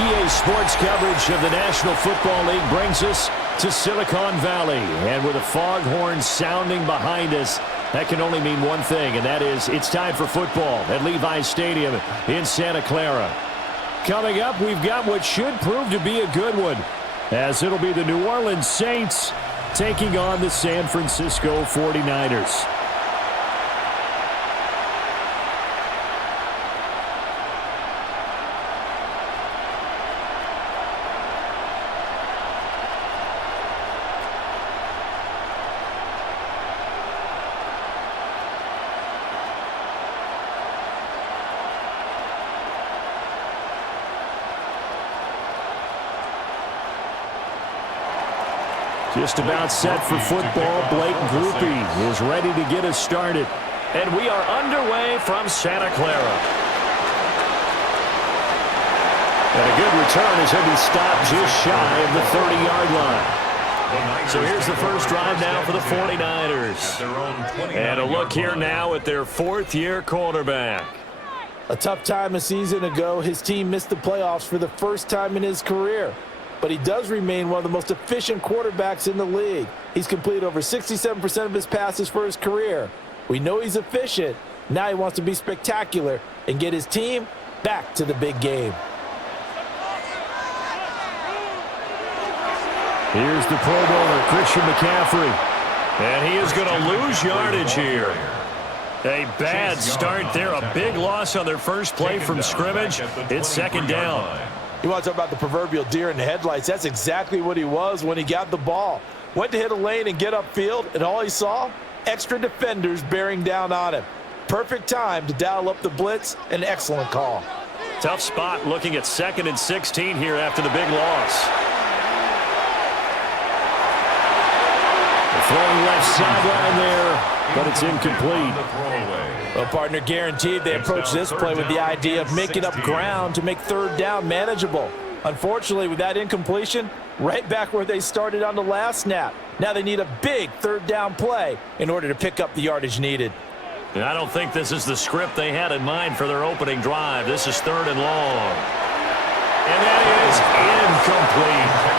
EA Sports coverage of the National Football League brings us to Silicon Valley. And with the foghorn sounding behind us, that can only mean one thing, and that is it's time for football at Levi's Stadium in Santa Clara. Coming up, we've got what should prove to be a good one, as it'll be the New Orleans Saints taking on the San Francisco 49ers. Just about set for football. Blake Groupie is ready to get us started. And we are underway from Santa Clara. And a good return as he'll be stopped just shy of the 30-yard line. So here's the first drive now for the 49ers. And a look here now at their fourth-year quarterback. A tough time a season ago, his team missed the playoffs for the first time in his career. But he does remain one of the most efficient quarterbacks in the league. He's completed over 67% of his passes for his career. We know he's efficient. Now he wants to be spectacular and get his team back to the big game. Here's the Pro Bowler, Christian McCaffrey. And he is going to lose yardage here. A bad start there. A big loss on their first play from scrimmage. It's second down. You want to talk about the proverbial deer in the headlights. That's exactly what he was when he got the ball. Went to hit a lane and get upfield, and all he saw? Extra defenders bearing down on him. Perfect time to dial up the blitz. An excellent call. Tough spot looking at 2nd and 16 here after the big loss. Throwing left sideline there, but it's incomplete. Well, partner, guaranteed they approach this play with the idea of making up ground to make third down manageable. Unfortunately, with that incompletion, right back where they started on the last snap. Now they need a big third down play in order to pick up the yardage needed. And I don't think this is the script they had in mind for their opening drive. This is 3rd and long. And that is incomplete.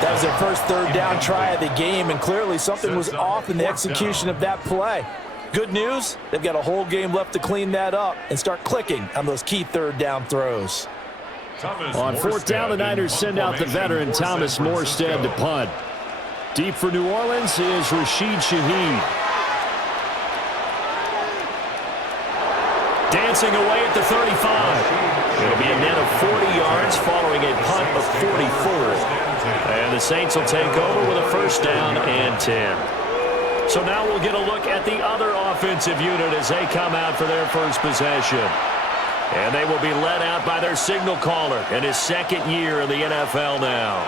That was their first third down try of the game, and clearly something was off in the execution of that play. Good news, they've got a whole game left to clean that up and start clicking on those key third down throws. On 4th down, the Niners send out the veteran Thomas Morstead to punt. Deep for New Orleans is Rashid Shaheed. Dancing away at the 35. It'll be a net of 40 yards following a punt of 44. And the Saints will take over with a first down and 10. So now we'll get a look at the other offensive unit as they come out for their first possession. And they will be led out by their signal caller in his 2nd year in the NFL now.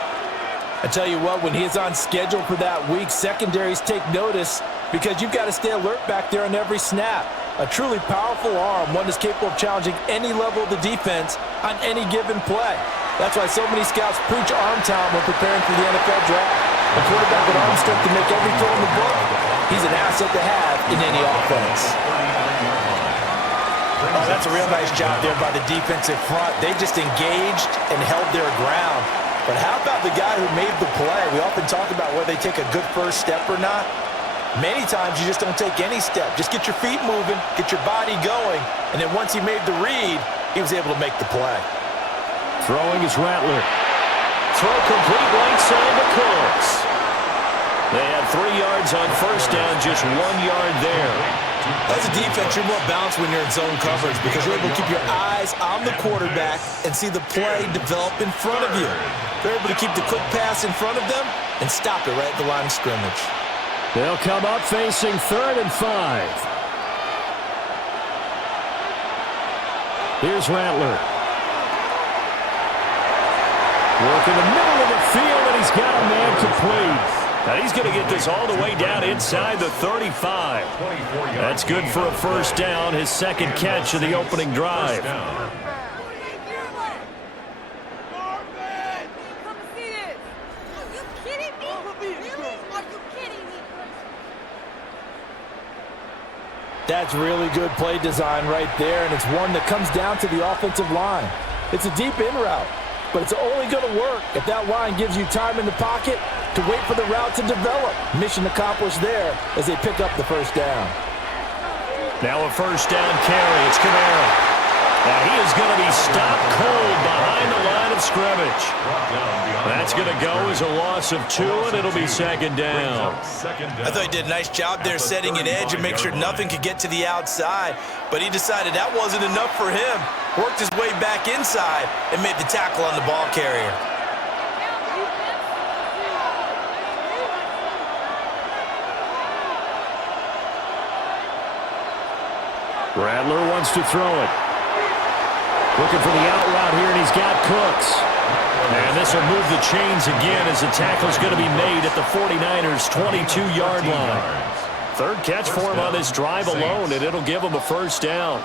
I tell you what, when he is on schedule for that week, secondaries take notice because you've got to stay alert back there on every snap. A truly powerful arm, one that's capable of challenging any level of the defense on any given play. That's why so many scouts preach arm talent when preparing for the NFL draft. A quarterback with arm strength to make every throw in the book, he's an asset to have in any offense. Oh, that's a real nice job there by the defensive front. They just engaged and held their ground. But how about the guy who made the play? We often talk about whether they take a good first step or not. Many times you just don't take any step. Just get your feet moving, get your body going, and then once he made the read, he was able to make the play. Throwing is Rattler. Throw complete right side to Cooks. They had 3 yards on first down, just 1 yard there. As a defense, you're more balanced when you're in zone coverage because you're able to keep your eyes on the quarterback and see the play develop in front of you. They're able to keep the quick pass in front of them and stop it right at the line of scrimmage. They'll come up facing 3rd and 5. Here's Rattler. Work in the middle of the field, and he's got a man complete. Now he's going to get this all the way down inside the 35. That's good for a first down, his 2nd catch of the opening drive. That's really good play design right there, and it's one that comes down to the offensive line. It's a deep in route, but it's only going to work if that line gives you time in the pocket to wait for the route to develop. Mission accomplished there as they pick up the first down. Now a first down carry. It's Kamara. Now he is going to be stopped cold behind the line of scrimmage. That's going to go as a loss of 2, and it'll be second down. I thought he did a nice job there setting an edge and make sure nothing could get to the outside, but he decided that wasn't enough for him. Worked his way back inside and made the tackle on the ball carrier. Rattler wants to throw it. Looking for the out route here, and he's got Cooks. And this will move the chains again as the tackle's going to be made at the 49ers' 22-yard line. Third catch for him on this drive alone, and it'll give him a first down.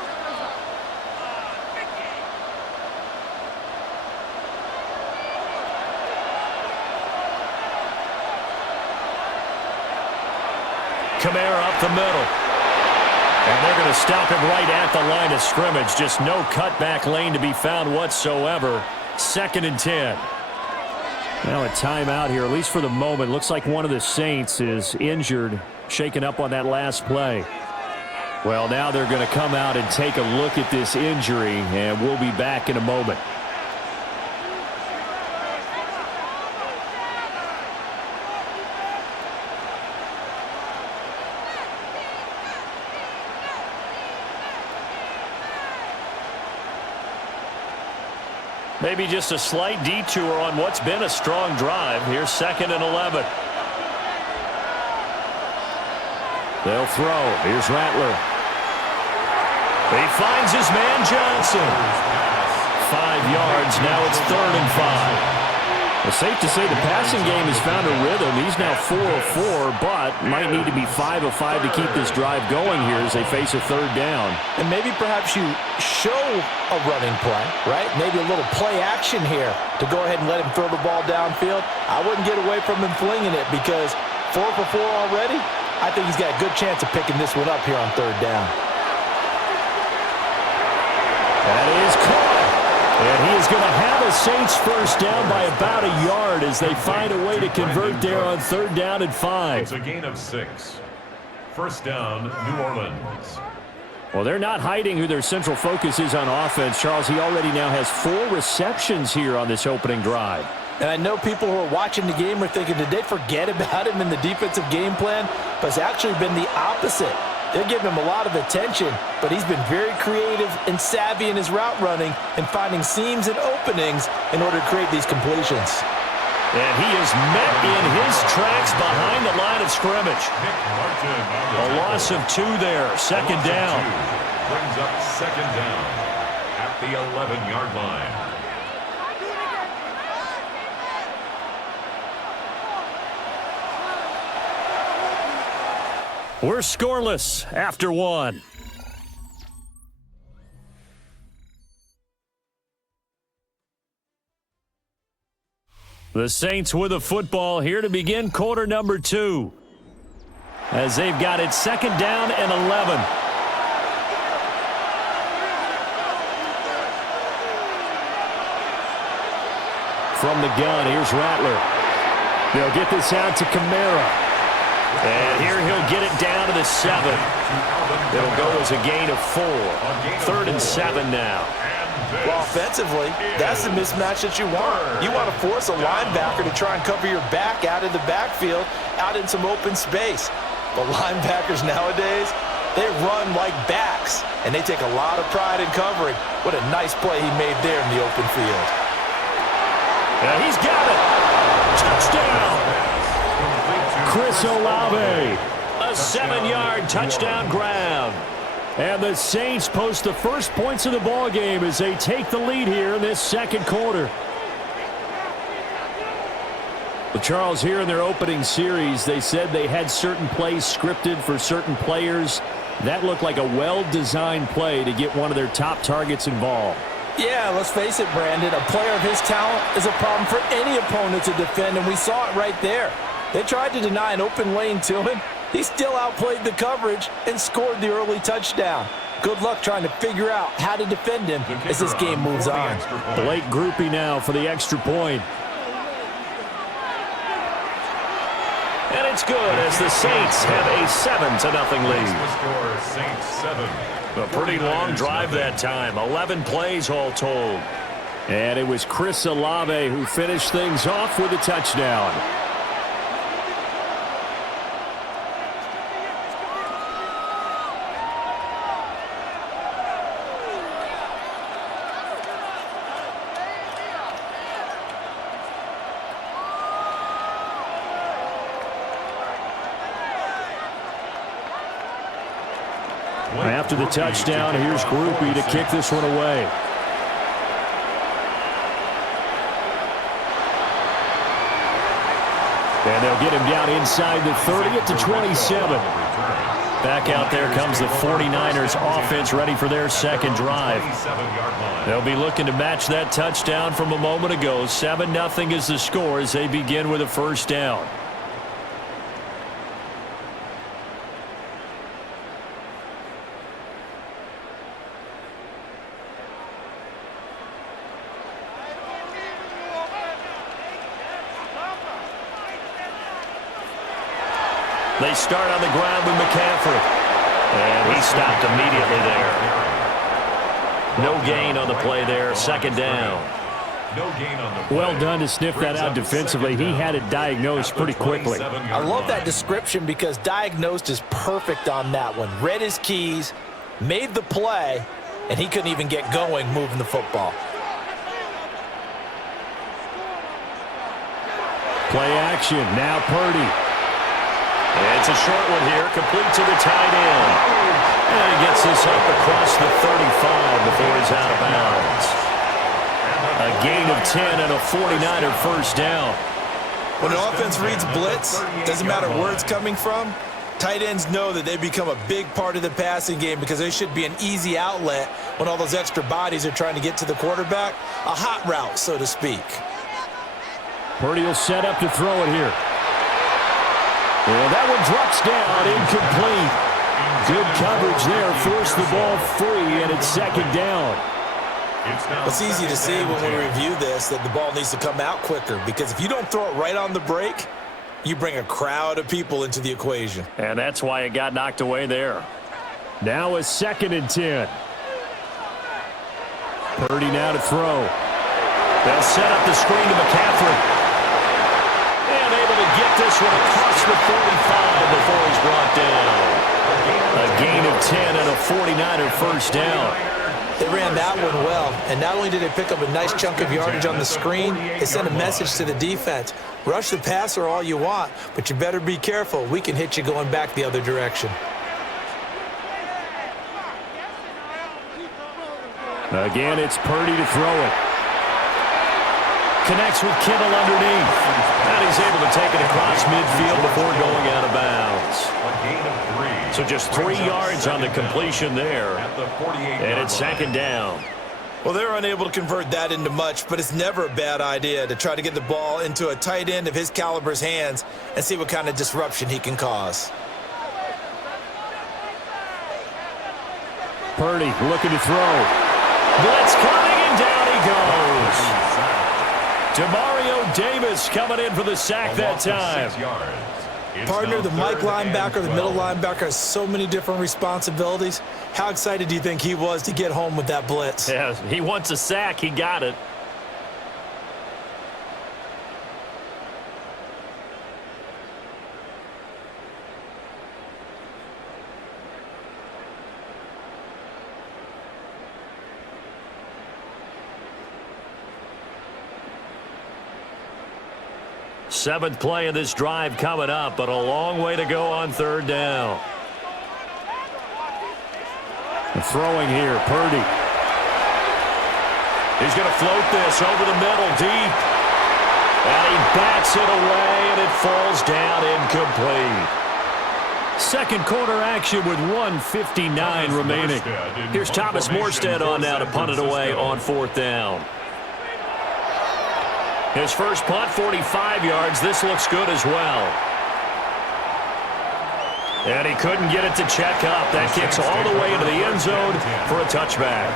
Kamara up the middle. And they're going to stop him right at the line of scrimmage. Just no cutback lane to be found whatsoever. 2nd and 10. Now a timeout here, at least for the moment. Looks like one of the Saints is injured, shaken up on that last play. Well, now they're going to come out and take a look at this injury, and we'll be back in a moment. Maybe just a slight detour on what's been a strong drive. Here's 2nd and 11. They'll throw. Here's Rattler. He finds his man Johnson. 5 yards. Now it's 3rd and 5. It's safe to say the passing game has found a rhythm. He's now 4 of 4, but might need to be 5 of 5 to keep this drive going here as they face a 3rd down. And maybe perhaps you show a running play, right? Maybe a little play action here to go ahead and let him throw the ball downfield. I wouldn't get away from him flinging it because 4 for 4 already. I think he's got a good chance of picking this one up here on 3rd down. That is caught. And he is going to have a Saints first down by about a yard as they find a way to convert there on 3rd down and 5. It's a gain of 6. First down, New Orleans. Well, they're not hiding who their central focus is on offense. Charles, he already now has 4 receptions here on this opening drive. And I know people who are watching the game are thinking, did they forget about him in the defensive game plan? But it's actually been the opposite. They're giving him a lot of attention, but he's been very creative and savvy in his route running and finding seams and openings in order to create these completions. And he is met in his tracks behind the line of scrimmage. A loss of 2 there, 2nd down. Brings up 2nd down at the 11-yard line. We're scoreless after 1. The Saints with a football here to begin quarter number 2. As they've got it 2nd down and 11. From the gun, here's Rattler. They'll get this out to Kamara. And here he'll get it down to the 7. It'll go as a gain of 4. 3rd and 7 now. Well, offensively, that's the mismatch that you want. You want to force a linebacker to try and cover your back out of the backfield, out in some open space. But linebackers nowadays, they run like backs, and they take a lot of pride in covering. What a nice play he made there in the open field. And he's got it. Touchdown. Chris Olave, a 7-yard touchdown grab. And the Saints post the first points of the ball game as they take the lead here in this 2nd quarter. Well, Charles, here in their opening series, they said they had certain plays scripted for certain players. That looked like a well-designed play to get one of their top targets involved. Yeah, let's face it, Brandon. A player of his talent is a problem for any opponent to defend, and we saw it right there. They tried to deny an open lane to him. He still outplayed the coverage and scored the early touchdown. Good luck trying to figure out how to defend him as this game moves on. Late groupie now for the extra point. And it's good as the Saints have a 7-0 lead. The score, Saints 7. A pretty long drive that time. 11 plays all told. And it was Chris Olave who finished things off with a touchdown. After the touchdown, here's Groupie to kick this one away. And they'll get him down inside the 30 at the 27. Back out there comes the 49ers offense ready for their second drive. They'll be looking to match that touchdown from a moment ago. 7-0 is the score as they begin with a first down. They start on the ground with McCaffrey. And he stopped immediately there. No gain on the play there. Second down. Well done to sniff that out defensively. He had it diagnosed pretty quickly. I love that description because diagnosed is perfect on that one. Read his keys, made the play, and he couldn't even get going moving the football. Play action. Now Purdy. It's a short one here, complete to the tight end. And he gets this up across the 35 before he's out of bounds. A gain of 10 and a 49er first down. When an offense reads blitz, doesn't matter where it's coming from, tight ends know that they become a big part of the passing game because they should be an easy outlet when all those extra bodies are trying to get to the quarterback. A hot route, so to speak. Purdy will set up to throw it here. And that one drops down, incomplete. Good coverage there, forced the ball free, and it's second down. It's easy to see when we review this that the ball needs to come out quicker because if you don't throw it right on the break, you bring a crowd of people into the equation. And that's why it got knocked away there. Now a 2nd and 10. Purdy now to throw. They'll set up the screen to McCaffrey. And able to get this one across the 45 before he's brought down. A gain of 10 and a 49er first down. They ran that one well, and not only did they pick up a nice chunk of yardage on the screen, they sent a message to the defense. Rush the passer all you want, but you better be careful. We can hit you going back the other direction. Again, it's Purdy to throw it. Connects with Kittle underneath. And he's able to take it across midfield before going out of bounds. So just 3 yards on the completion there. And it's second down. Well, they're unable to convert that into much, but it's never a bad idea to try to get the ball into a tight end of his caliber's hands and see what kind of disruption he can cause. Purdy looking to throw. Blitz coming, and down he goes. Demario Davis coming in for the sack that time. Partner, the Mike linebacker, the middle linebacker has so many different responsibilities. How excited do you think he was to get home with that blitz? Yeah, he wants a sack. He got it. Seventh play of this drive coming up, but a long way to go on third down. Throwing here, Purdy. He's going to float this over the middle, deep. And he bats it away, and it falls down incomplete. Second quarter action with 1:59 remaining. Here's Thomas Morstead on now to punt it away on fourth down. His first punt, 45 yards. This looks good as well. And he couldn't get it to check up. That kicks all the way into the end zone for a touchback.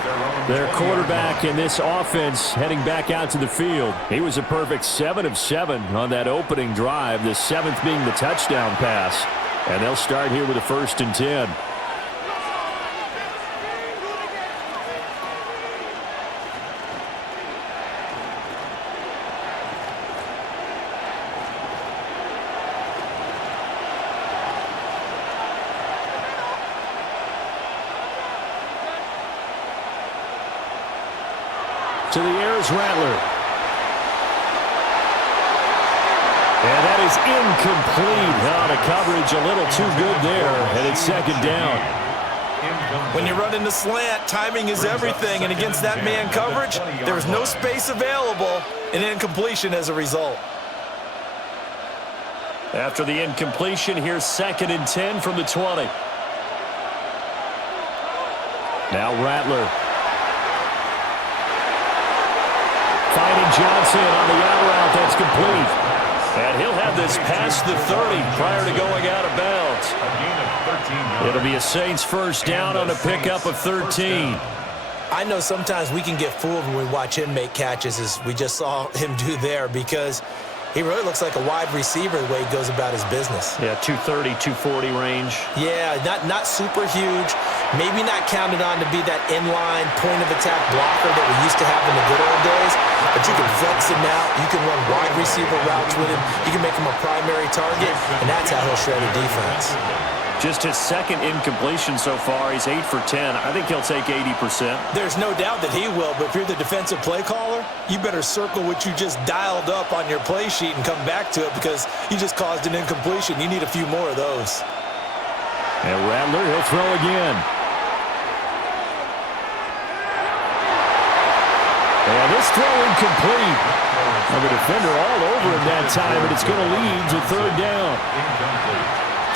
Their quarterback in this offense heading back out to the field. He was a perfect 7 of 7 on that opening drive, the 7th being the touchdown pass. And they'll start here with a 1st and 10. To the air is Rattler. And that is incomplete. The coverage a little too good there, and it's 2nd down. When you run into slant, timing is everything, and against that man coverage, there is no space available, and incompletion as a result. After the incompletion, here's 2nd and 10 from the 20. Now Rattler. Finding Johnson on the out route. That's complete. And he'll have this past the 30 prior to going out of bounds. It'll be a Saints 1st down on a pickup of 13. I know sometimes we can get fooled when we watch him make catches, as we just saw him do there, because he really looks like a wide receiver the way he goes about his business. Yeah, 230, 240 range. Yeah, not super huge. Maybe not counted on to be that inline point-of-attack blocker that we used to have in the good old days. But you can flex him out. You can run wide receiver routes with him. You can make him a primary target, and that's how he'll shred a defense. Just his 2nd incompletion so far. He's 8 for 10. I think he'll take 80%. There's no doubt that he will, but if you're the defensive play caller, you better circle what you just dialed up on your play sheet and come back to it, because you just caused an incompletion. You need a few more of those. And Rattler, he'll throw again. And this throw incomplete. The defender all over him that time, but it's going to lead to 3rd down.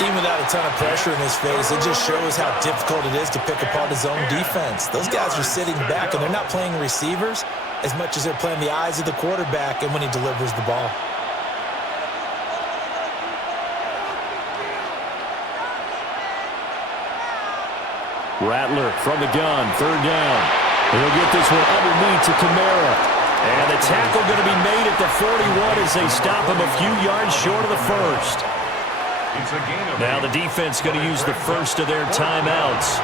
Even without a ton of pressure in his face, it just shows how difficult it is to pick apart his own defense. Those guys are sitting back, and they're not playing receivers as much as they're playing the eyes of the quarterback and when he delivers the ball. Rattler from the gun, 3rd down. He'll get this one underneath to Kamara. And the tackle going to be made at the 41 as they stop him a few yards short of the 1st. Now the defense going to use the 1st of their timeouts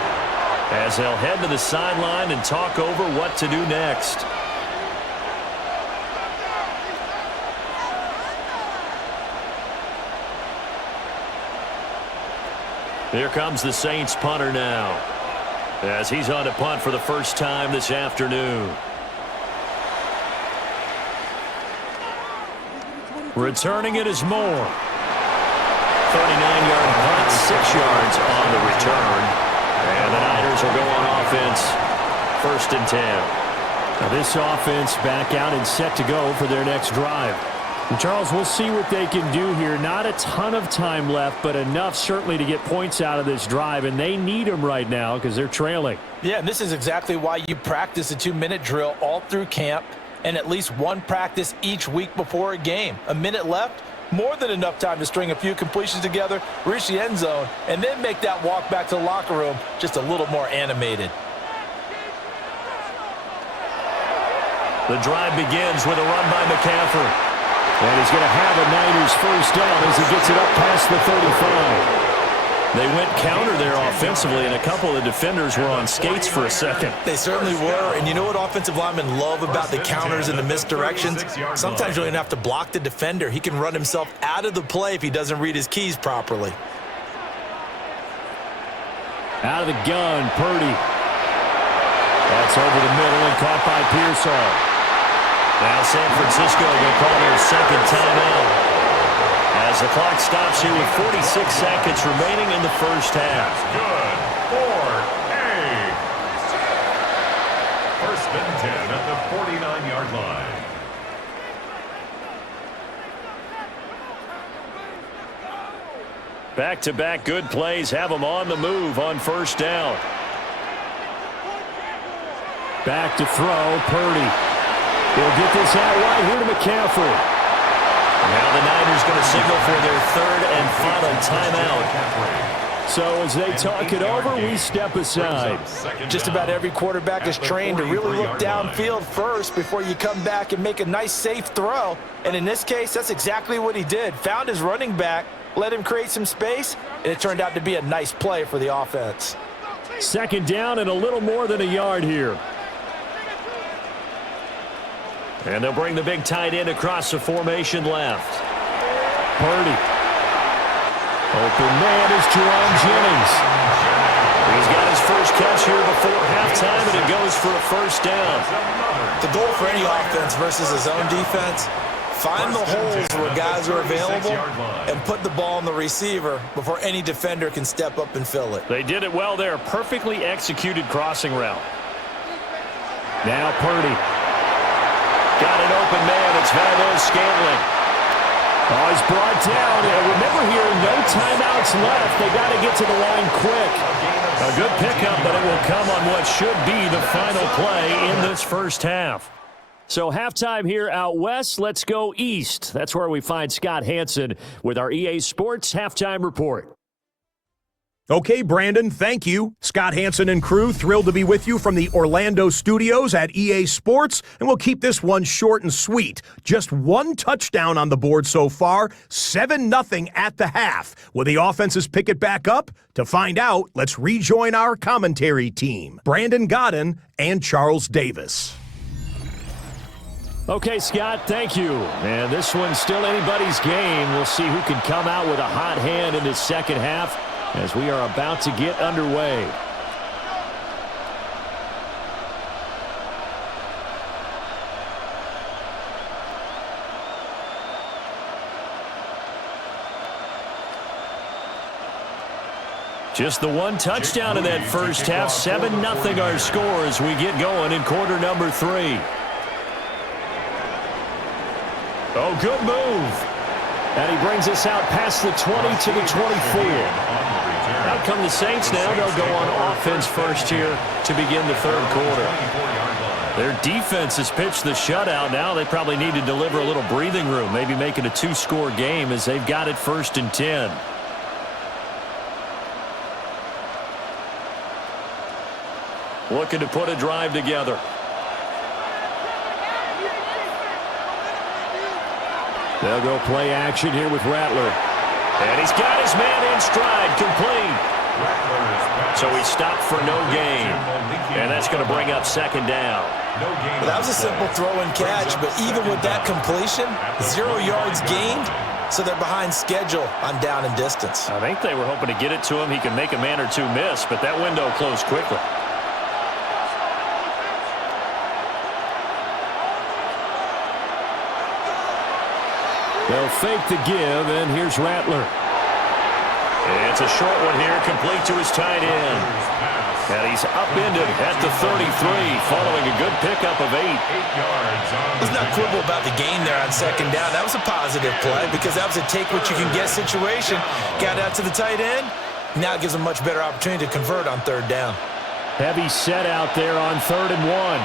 as they'll head to the sideline and talk over what to do next. Here comes the Saints punter now, as he's on to punt for the 1st time this afternoon. Returning it is Moore. 39-yard punt, 6 yards on the return. And the Niners will go on offense, 1st and 10. Now this offense back out and set to go for their next drive. And Charles, we'll see what they can do here. Not a ton of time left, but enough certainly to get points out of this drive, and they need them right now because they're trailing. Yeah, and this is exactly why you practice a 2-minute drill all through camp and at least one practice each week before a game. A minute left, more than enough time to string a few completions together, reach the end zone, and then make that walk back to the locker room just a little more animated. The drive begins with a run by McCaffrey. And he's going to have a Niners 1st down as he gets it up past the 35. They went counter there offensively, and a couple of the defenders were on skates for a second. They certainly were, and you know what offensive linemen love about the counters and the misdirections? Sometimes you don't even have to block the defender. He can run himself out of the play if he doesn't read his keys properly. Out of the gun, Purdy. That's over the middle and caught by Pearsall. Now San Francisco will call their 2nd timeout as the clock stops here with 46 seconds remaining in the 1st half. Good for A. 1st and 10 at the 49-yard line. Back-to-back good plays have them on the move on 1st down. Back to throw, Purdy. He'll get this out right here to McCaffrey. Now the Niners going to signal for their 3rd and final timeout. So as they talk it over, we step aside. Just about every quarterback is trained to really look downfield first before you come back and make a nice, safe throw. And in this case, that's exactly what he did. Found his running back, let him create some space, and it turned out to be a nice play for the offense. Second down and a little more than a yard here. And they'll bring the big tight end across the formation left. Purdy. Open man is Jerome Jennings. He's got his first catch here before halftime, and it goes for a first down. The goal for any offense versus his own defense, find the holes where guys are available and put the ball on the receiver before any defender can step up and fill it. They did it well there. Perfectly executed crossing route. Now Purdy. Got an open man. It's Valdez-Scantling. Oh, he's brought down. Remember here, no timeouts left. They got to get to the line quick. A good pickup, but it will come on what should be the final play in this first half. So halftime here out west. Let's go east. That's where we find Scott Hanson with our EA Sports Halftime Report. Okay, Brandon, thank you. Scott Hanson and crew, thrilled to be with you from the Orlando studios at EA Sports, and we'll keep this one short and sweet. Just one touchdown on the board so far, 7-0 at the half. Will the offenses pick it back up? To find out, let's rejoin our commentary team, Brandon Godden and Charles Davis. Okay, Scott, thank you. And this one's still anybody's game. We'll see who can come out with a hot hand in this second half as we are about to get underway. Just the one touchdown in that first half. 7-0 our score as we get going in quarter number 3. Oh, good move. And he brings us out past the 20 to the 24. Out come the Saints now. They'll go on offense first here to begin the third quarter. Their defense has pitched the shutout. Now they probably need to deliver a little breathing room, maybe make it a 2-score game as they've got it 1st and 10. Looking to put a drive together. They'll go play action here with Rattler. And he's got his man in stride, complete. So he stopped for no gain. And that's going to bring up second down. Well, that was a simple throw and catch, but even with that completion, 0 yards gained, so they're behind schedule on down and distance. I think they were hoping to get it to him. He can make a man or two miss, but that window closed quickly. They'll fake the give, and here's Rattler. It's a short one here, complete to his tight end. And he's upended at the 33, following a good pickup of 8. Let's not quibble about the gain there on second down. That was a positive play because that was a take-what-you-can-get situation. Got out to the tight end. Now it gives them a much better opportunity to convert on third down. Heavy set out there on 3rd and 1.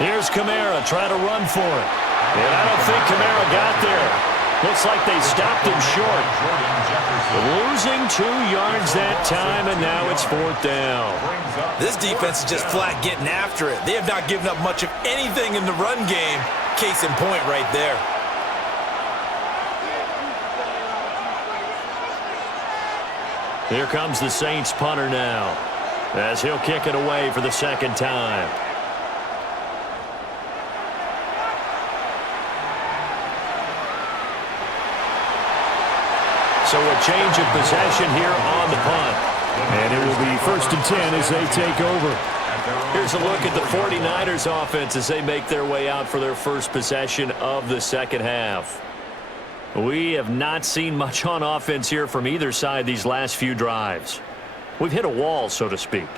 Here's Kamara trying to run for it. And I don't think Kamara got there. Looks like they stopped him short. Losing 2 yards that time, and now it's 4th down. This defense is just flat getting after it. They have not given up much of anything in the run game. Case in point right there. Here comes the Saints punter now, as he'll kick it away for the second time. So a change of possession here on the punt. And it will be 1st and 10 as they take over. Here's a look at the 49ers offense as they make their way out for their first possession of the second half. We have not seen much on offense here from either side these last few drives. We've hit a wall, so to speak.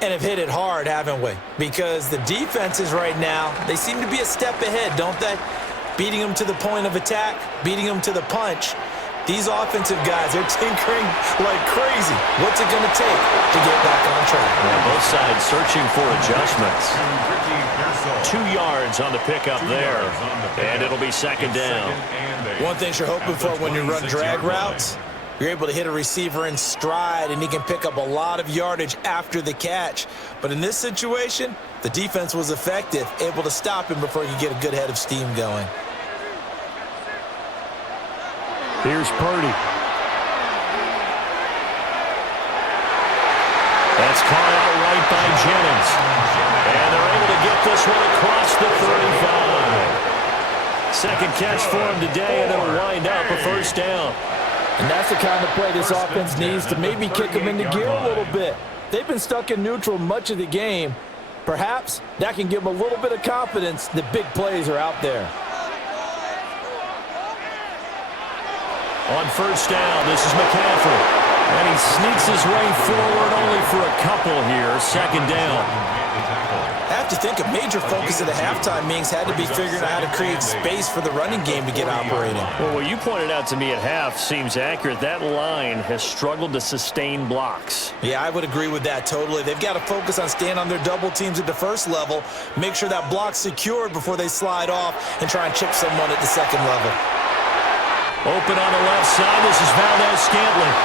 And have hit it hard, haven't we? Because the defenses right now, they seem to be a step ahead, don't they? Beating them to the point of attack, beating them to the punch. These offensive guys, they're tinkering like crazy. What's it going to take to get back on track? Well, both side searching for adjustments. 2 yards on the pickup there, and it'll be second down. One thing you're hoping for when you run drag routes, you're able to hit a receiver in stride, and he can pick up a lot of yardage after the catch. But in this situation, the defense was effective, able to stop him before he could get a good head of steam going. Here's Purdy. That's caught out right by Jennings. And they're able to get this one across the 35. Second catch for him today, and it'll wind up a first down. And that's the kind of play this offense needs to maybe kick them into gear a little bit. They've been stuck in neutral much of the game. Perhaps that can give them a little bit of confidence that big plays are out there. On first down, this is McCaffrey. And he sneaks his way forward only for a couple here. Second down. I have to think a major focus at the halftime meetings had to be figuring out how to create space for the running game to get operating. Well, what you pointed out to me at half seems accurate. That line has struggled to sustain blocks. Yeah, I would agree with that totally. They've got to focus on staying on their double teams at the first level, make sure that block's secured before they slide off and try and chip someone at the second level. Open on the left side. This is Valdez-Scantling.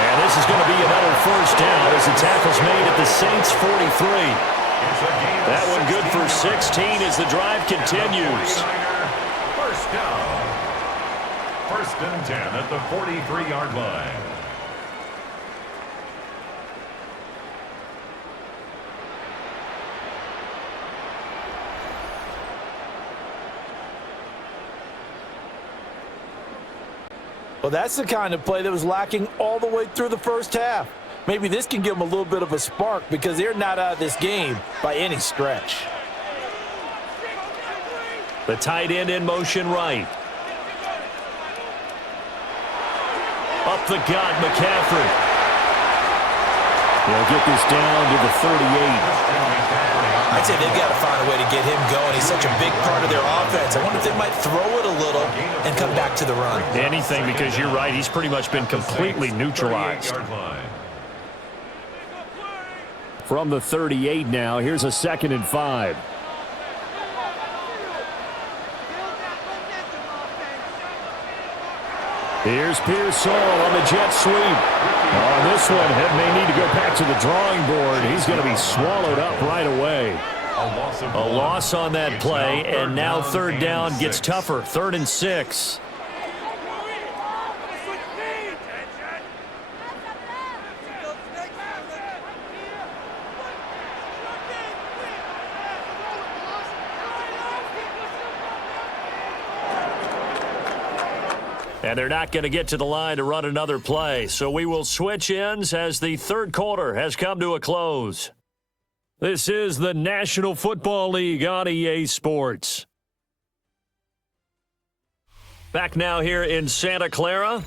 And this is going to be another first down as the tackle's made at the Saints' 43. That one good for 16 as the drive continues. First down. First and 10 at the 43-yard line. Well, that's the kind of play that was lacking all the way through the first half. Maybe this can give them a little bit of a spark because they're not out of this game by any stretch. The tight end in motion right. Up the gut, McCaffrey. They'll get this down to the 38. I'd say they've got to find a way to get him going. He's such a big part of their offense. I wonder if they might throw it a little and come back to the run. Anything, because you're right. He's pretty much been completely neutralized. From the 38 now, here's a 2nd and 5. Here's Pearsall on the jet sweep. On this one, he may need to go back to the drawing board. He's going to be swallowed up right away. A loss on that play, and now third down gets tougher. 3rd and 6. And they're not going to get to the line to run another play. So we will switch ends as the third quarter has come to a close. This is the National Football League on EA Sports. Back now here in Santa Clara.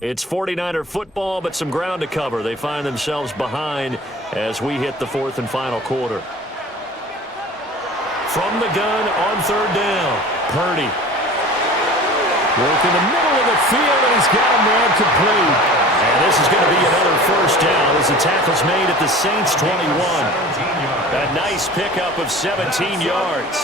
It's 49er football, but some ground to cover. They find themselves behind as we hit the 4th and final quarter. From the gun on third down, Purdy. Work in the middle of the field, and he's got him there complete. And this is going to be another first down as the tackle's made at the Saints' 21. A nice pickup of 17 yards.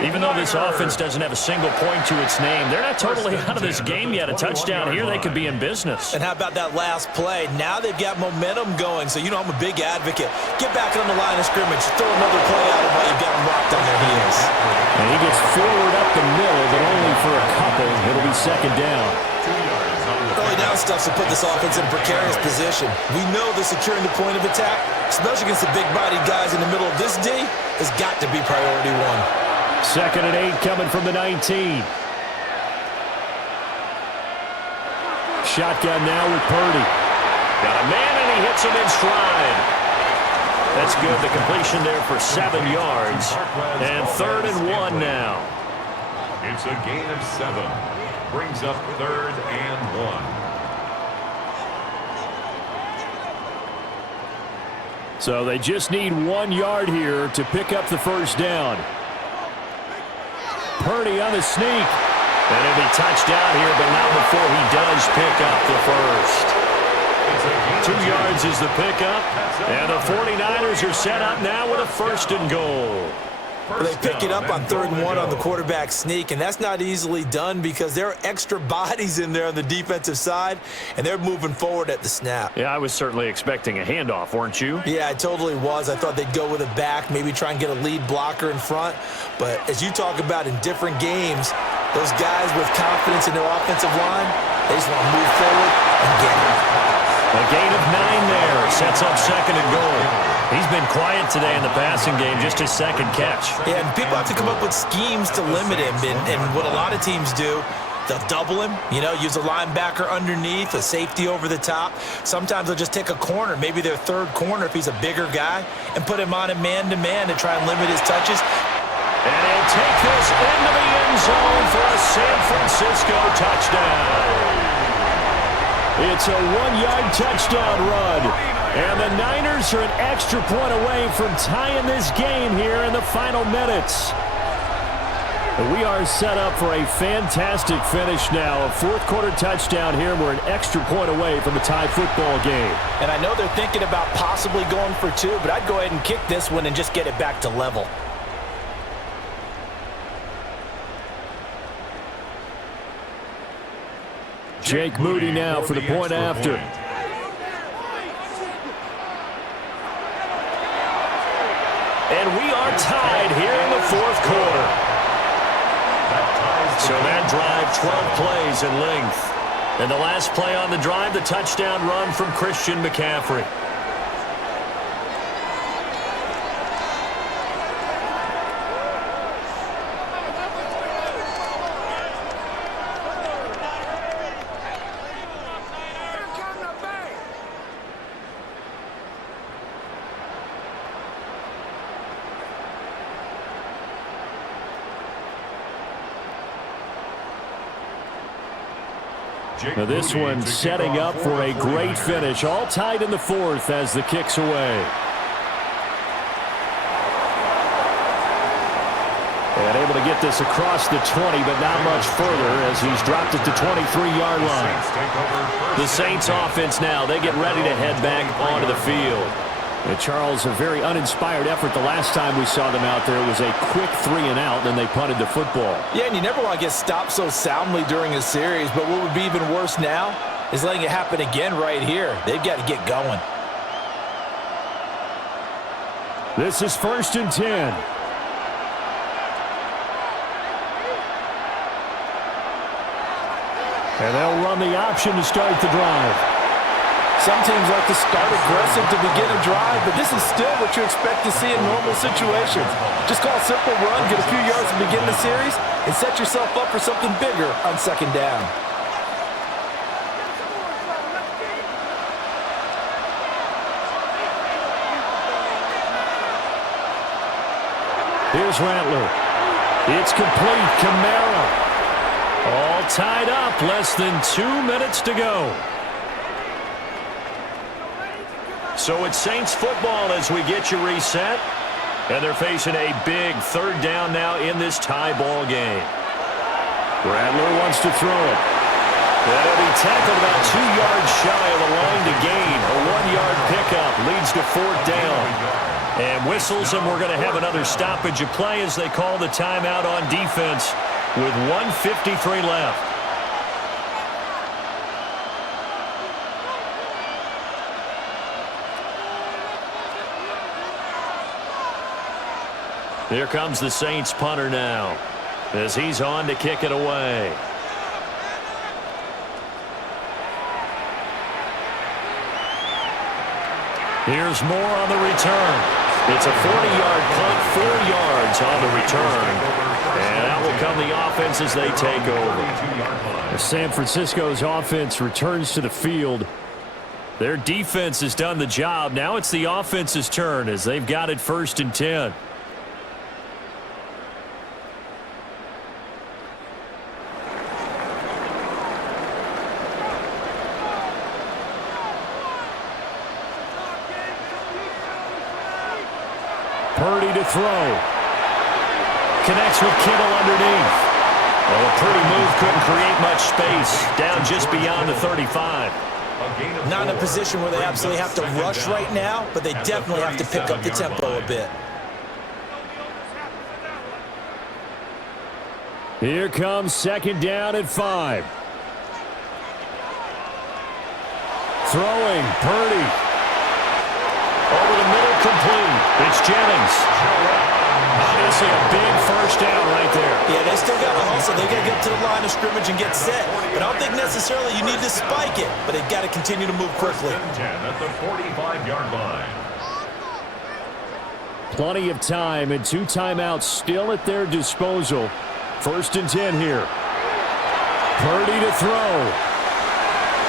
Even though this offense doesn't have a single point to its name, they're not totally out of this game yet. A touchdown here, they could be in business. And how about that last play? Now they've got momentum going, so you know I'm a big advocate. Get back on the line of scrimmage, throw another play out while you've got them locked on their heels. And he gets forward up the middle, but only for a couple. It'll be second down. Early down stuff to put this offense in a precarious position. We know that securing the point of attack, especially against the big-bodied guys in the middle of this D, has got to be priority one. 2nd and 8 coming from the 19. Shotgun now with Purdy. Got a man, and he hits him in stride. That's good. The completion there for 7 yards. And 3rd and 1 now. It's a gain of 7. Brings up 3rd and 1. So they just need 1 yard here to pick up the first down. Purdy on the sneak. And it'll be touched out here, but not before he does pick up the first. 2 yards is the pickup, and the 49ers are set up now with a 1st and goal. They pick it up on 3rd and 1 on the quarterback sneak, and that's not easily done because there are extra bodies in there on the defensive side, and they're moving forward at the snap. Yeah, I was certainly expecting a handoff, weren't you? Yeah, I totally was. I thought they'd go with a back, maybe try and get a lead blocker in front. But as you talk about in different games, those guys with confidence in their offensive line, they just want to move forward and get it. A gain of 9 there, sets up 2nd and goal. He's been quiet today in the passing game, just his 2nd catch. Yeah, and people have to come up with schemes to limit him, and what a lot of teams do, they'll double him, use a linebacker underneath, a safety over the top. Sometimes they'll just take a corner, maybe their 3rd corner if he's a bigger guy, and put him on a man-to-man to try and limit his touches. And he'll take this into the end zone for a San Francisco touchdown. It's a 1-yard touchdown run. And the Niners are an extra point away from tying this game here in the final minutes. We are set up for a fantastic finish now. A 4th quarter touchdown here. We're an extra point away from a tie football game. And I know they're thinking about possibly going for 2, but I'd go ahead and kick this one and just get it back to level. Jake Moody now for the point after. And we are tied here in the 4th quarter. So that drive, 12 plays in length. And the last play on the drive, the touchdown run from Christian McCaffrey. Now this one setting up for a great finish. All tied in the 4th as the kick's away. And able to get this across the 20, but not much further as he's dropped it to 23-yard line. The Saints offense now, they get ready to head back onto the field. And Charles, a very uninspired effort the last time we saw them out there. It was a quick 3-and-out, and then they punted the football. Yeah, and you never want to get stopped so soundly during a series, but what would be even worse now is letting it happen again right here. They've got to get going. This is 1st and 10. And they'll run the option to start the drive. Some teams like to start aggressive to begin a drive, but this is still what you expect to see in normal situations. Just call a simple run, get a few yards to begin the series, and set yourself up for something bigger on 2nd down. Here's Rattler. It's complete. Kamara. All tied up. Less than 2 minutes to go. So it's Saints football as we get you reset. And they're facing a big 3rd down now in this tie ball game. Rattler wants to throw it. That'll be tackled about 2 yards shy of the line to gain. A 1-yard pickup leads to 4th down. And whistles, and we're going to have another stoppage of play as they call the timeout on defense with 1:53 left. Here comes the Saints punter now as he's on to kick it away. Here's more on the return. It's a 40-yard punt, 4 yards on the return. And out will come the offense as they take over. San Francisco's offense returns to the field. Their defense has done the job. Now it's the offense's turn as they've got it 1st and 10. Purdy to throw. Connects with Kittle underneath. Well, a pretty move couldn't create much space. Down just beyond the 35. Not in a position where they absolutely have to rush right now, but they definitely have to pick up the tempo a bit. Here comes second down at 5. Throwing, Purdy. Over the middle, complete. It's Jennings. Obviously a big first down right there. Yeah, they still got to hustle. They got to get to the line of scrimmage and get set. But I don't think necessarily you need to spike it, but they've got to continue to move quickly. 10 at the 45-yard line. Plenty of time and 2 timeouts still at their disposal. First and 10 here. Purdy to throw.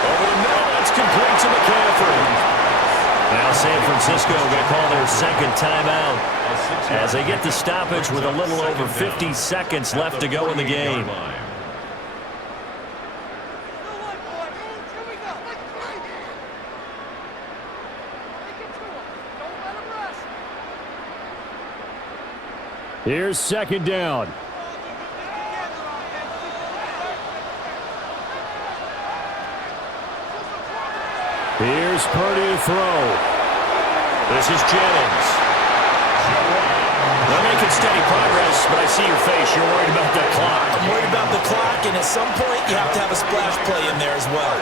Over the middle, that's complete to McCaffrey. Now San Francisco going to call their second timeout as they get the stoppage with a little over 50 seconds left to go in the game. Here's second down. Here's Purdy to throw. This is Jennings. They're making steady progress, but I see your face. You're worried about that clock. I'm worried about the clock, and at some point, you have to have a splash play in there as well.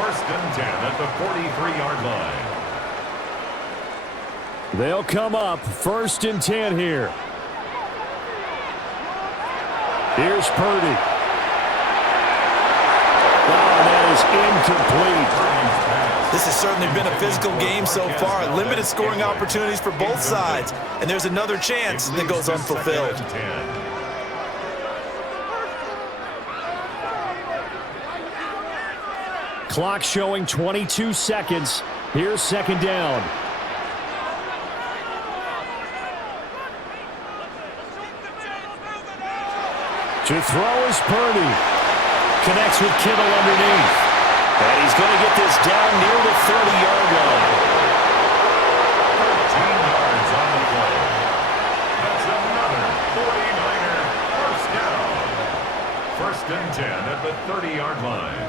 First and 10 at the 43-yard line. They'll come up first and 10 here. Here's Purdy. Incomplete. This has certainly been a physical game so far. Limited scoring opportunities for both sides. And there's another chance that goes unfulfilled. Clock showing 22 seconds. Here's second down. To throw is Purdy. Connects with Kittle underneath. And he's going to get this down near the 30-yard line. 13 yards on the play. That's another 49er first down. First and 10 at the 30-yard line.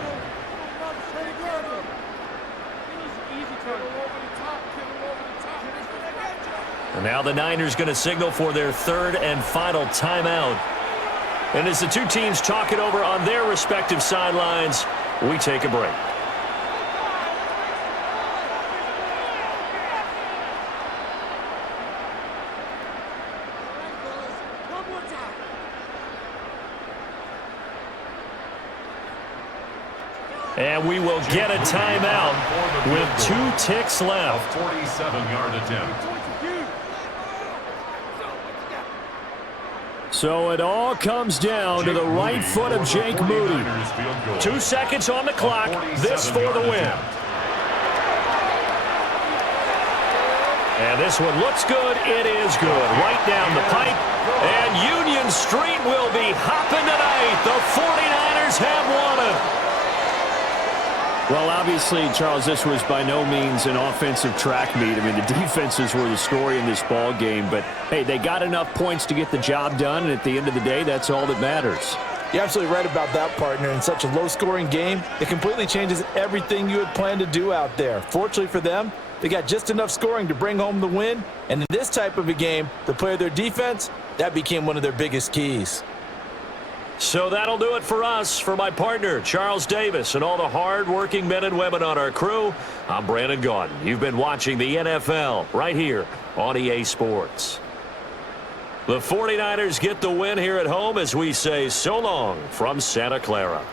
And now the Niners going to signal for their third and final timeout. And as the 2 teams talk it over on their respective sidelines, we take a break. And we will get a timeout with 2 ticks left. A 47-yard attempt. So it all comes down to the right foot of Jake Moody. 2 seconds on the clock. This for the win. And this one looks good. It is good. Right down the pipe. And Union Street will be hopping tonight. The 49ers have won it. Well, obviously, Charles, this was by no means an offensive track meet. I mean, the defenses were the story in this ball game. But, hey, they got enough points to get the job done. And at the end of the day, that's all that matters. You're absolutely right about that, partner. In such a low-scoring game, it completely changes everything you had planned to do out there. Fortunately for them, they got just enough scoring to bring home the win. And in this type of a game, to play their defense, that became one of their biggest keys. So that'll do it for us. For my partner, Charles Davis, and all the hard-working men and women on our crew, I'm Brandon Gaudin. You've been watching the NFL right here on EA Sports. The 49ers get the win here at home as we say so long from Santa Clara.